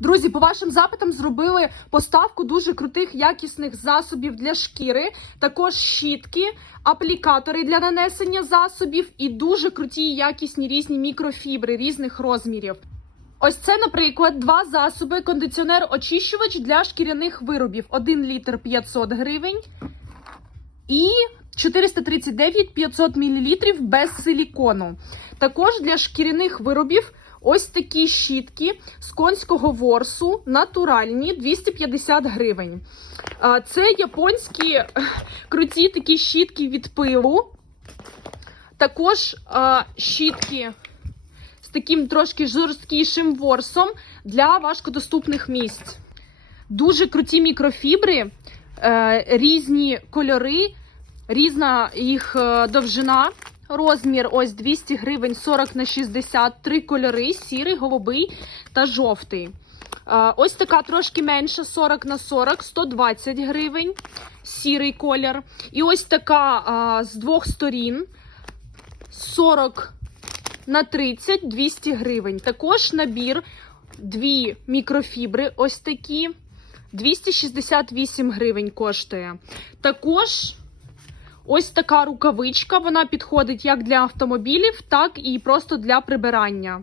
Друзі, по вашим запитам зробили поставку дуже крутих якісних засобів для шкіри, також щітки, аплікатори для нанесення засобів і дуже круті якісні різні мікрофібри різних розмірів. Ось це, наприклад, два засоби: кондиціонер-очищувач для шкіряних виробів. 1 літр 500 гривень і 439 500 мл без силікону. Також для шкіряних виробів ось такі щітки з конського ворсу, натуральні 250 гривень. Це японські круті такі щітки від пилу. Також щітки з таким трошки жорсткішим ворсом для важкодоступних місць. Дуже круті мікрофібри, е, різні кольори, різна їх е, довжина. Розмір ось 200 гривень 40 на 60, три кольори: сірий, голубий та жовтий. Ось така трошки менша 40 на 40, 120 гривень, сірий колір. І ось така з двох сторін 40 на 30 200 гривень. Також набір дві мікрофібри, ось такі. 268 гривень коштує. Також ось така рукавичка. Вона підходить як для автомобілів, так і просто для прибирання.